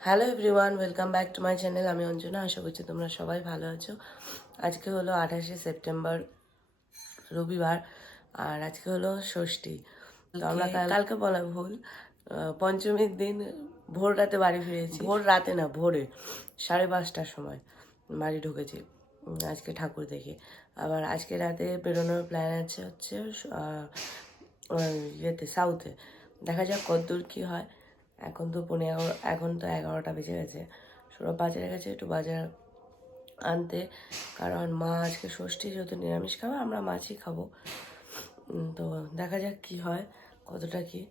Hello everyone welcome back to my channel আমি অঞ্জনা আশা করছি তোমরা সবাই ভালো আছো। আজকে হলো আঠাশে সেপ্টেম্বর রবিবার আর আজকে হলো ষষ্ঠী। তো আমরা কাল- কালকে বলা ভুল। পঞ্চমীর দিন ভোর রাতে বাড়ি ফিরেছি। ভোর রাতে না ভোরে সাড়ে পাঁচটার সময় বাড়ি ঢুকেছি। আজকে ঠাকুর দেখে। আবার আজকে রাতে বেরোনোর প্ল্যান আছে হচ্ছে ইয়েতে সাউথে দেখা যাক কতদূর কী হয়। এখন তো পনেরো এগারো এখন তো এগারোটা বেজে গেছে। সৌরভ বাজারে গেছে একটু বাজার আনতে কারণ মা আজকে ষষ্ঠী যেহেতু নিরামিষ খাবে আমরা মাছই খাব। তো দেখা যাক কি হয় কতটা কি।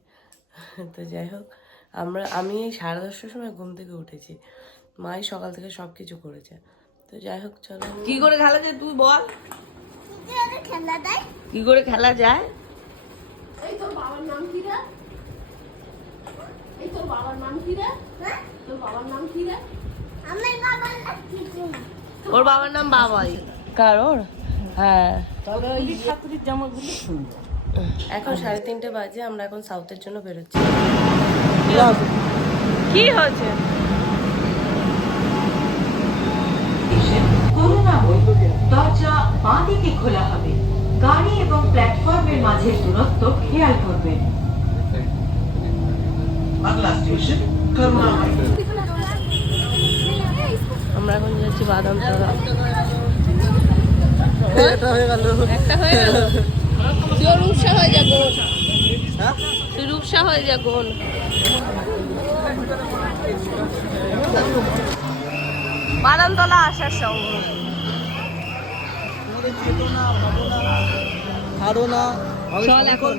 তো যাই হোক আমরা আমি এই সাড়ে দশটার সময় ঘুম থেকে উঠেছি। মাই সকাল থেকে সব কিছু করেছে। তো যাই হোক চলো। কি করে খেলা যায় তুই বল। কি করে খেলা যায়? এই তোর বাবার নাম কি রে? বাবার নাম কি রে? হ্যাঁ? তোর বাবার নাম কি রে? আমার বাবা লাগছে না ওর বাবার নাম বাবাই। কারোর? হ্যাঁ। জামাগুলো সুন্দর এখন সাড়ে তিনটে বাজে আমরা এখন সাউথের জন্য বেরোচ্ছি। কি হয়েছে? দরজা বাঁ দিকে খোলা হবে। গাড়ি এবং প্ল্যাটফর্মের মাঝের দূরত্ব খেয়াল করবেন। अगला स्टेशन करुणामय আমরা এখন যাচ্ছি বাদাম তলা একটা হয়ে গেল তুই রূপসা হয়ে যা গোল তুই রূপসা হয়ে যা গোল বাদামতলা আসার সঙ্গে চল এখন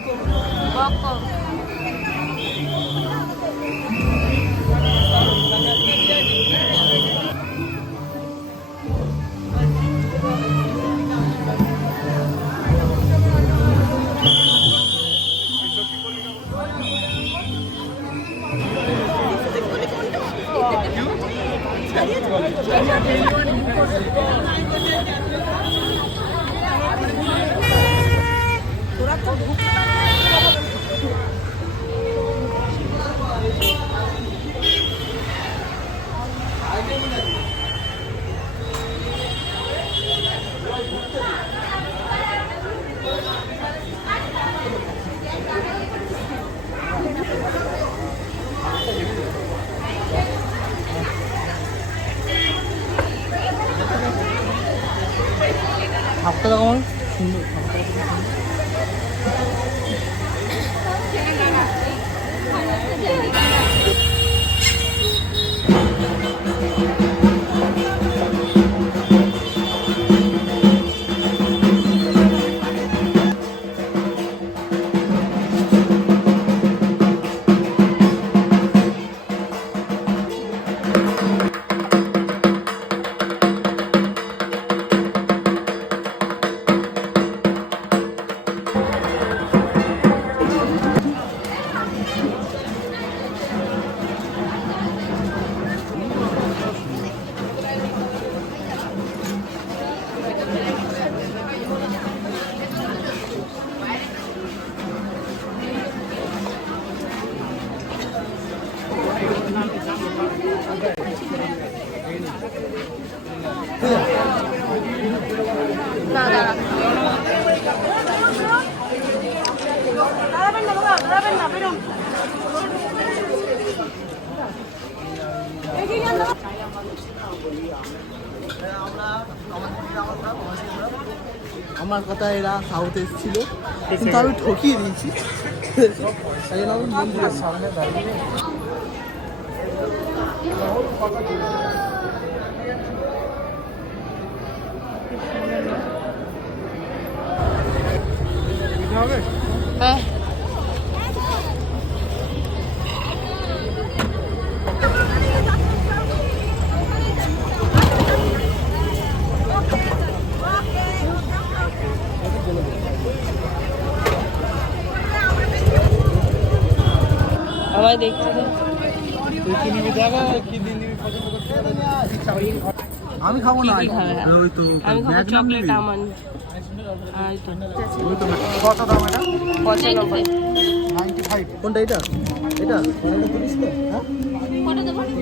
어? আমার কথা এরা সাউথ এসেছিল। কিন্তু আমি ঠকিয়ে দিয়েছি। তাই জন্য আমি মন্দিরের সামনে দাঁড়িয়ে হ্যাঁ। দেখছি। আমি খাব না ওই তো আমি খাব চকলেট তো তো। কত দাম এটা? কোনটা এটা? এটা? তো হ্যাঁ?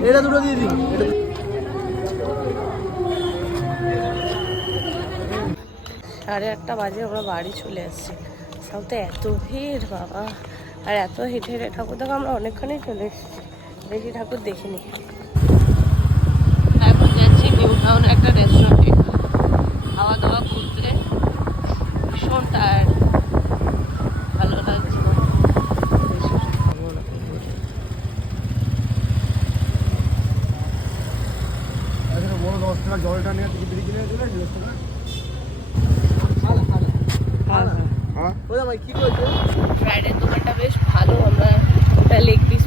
এটা দুটো দিয়ে দিন। এটা সাড়ে আটটা বাজে আমরা বাড়ি চলে এসেছি। সাউথে এত ভিড় বাবা। আর এত হেঁটে হেঁটে ঠাকুর দেখো আমরা অনেকখানি চলে এসেছি। বেশি ঠাকুর দেখিনি। এখন যাচ্ছি নিউ টাউন একটা রেস্টুরেন্টে খাওয়া দাওয়া করতে। ভীষণ টায়ার্ড ভালো লাগছে। জলটা নিয়ে হ্যাঁ, কি করছে? ফ্রাইডের দোকানটা বেশ ভালো আমরা লেগ পিস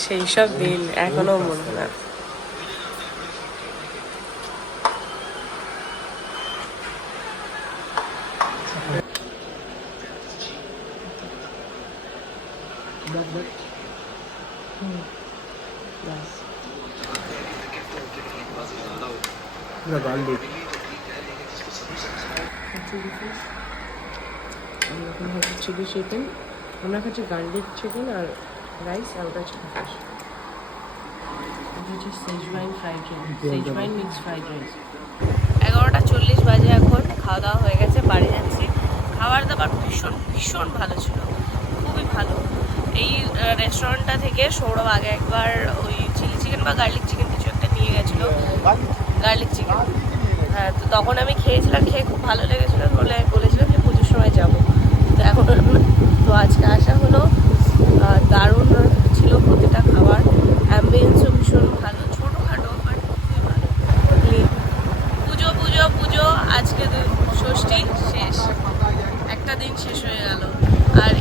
সেই সব দিন এখনও মনে না। পুরো গার্লিক আমরা এখন হচ্ছে চিলি চিকেন। আমরা খাচ্ছি গার্লিক চিকেন আর রাইস আর ওটা চিকেন ফিশ হচ্ছে schezwan fried rice schezwan mix fried rice এগারোটা চল্লিশ বাজে এখন খাওয়া দাওয়া হয়ে গেছে বাড়ি যাচ্ছি। খাবার দাবার ভীষণ ভীষণ ভালো ছিল। খুবই ভালো। এই রেস্টুরেন্টটা থেকে সৌরভ আগে একবার ওই চিলি চিকেন বা গার্লিক চিকেন কিছু একটা নিয়ে গেছিল। গার্লিক চিকেন হ্যাঁ তো তখন আমি খেয়েছিলাম, খেয়ে খুব ভালো লেগেছিলো বলে বলেছিলাম যে পুজোর সময় যাব। তো এখন তো আজকে আসা হলো। দারুণ ছিল প্রতিটা খাবার। অ্যাম্বিয়েন্সও ভীষণ ভালো। ছোটোখাটো বাট খুবই ভালো। পুজো পুজো পুজো। আজকে ষষ্ঠী, শেষ। একটা দিন শেষ হয়ে গেল। আর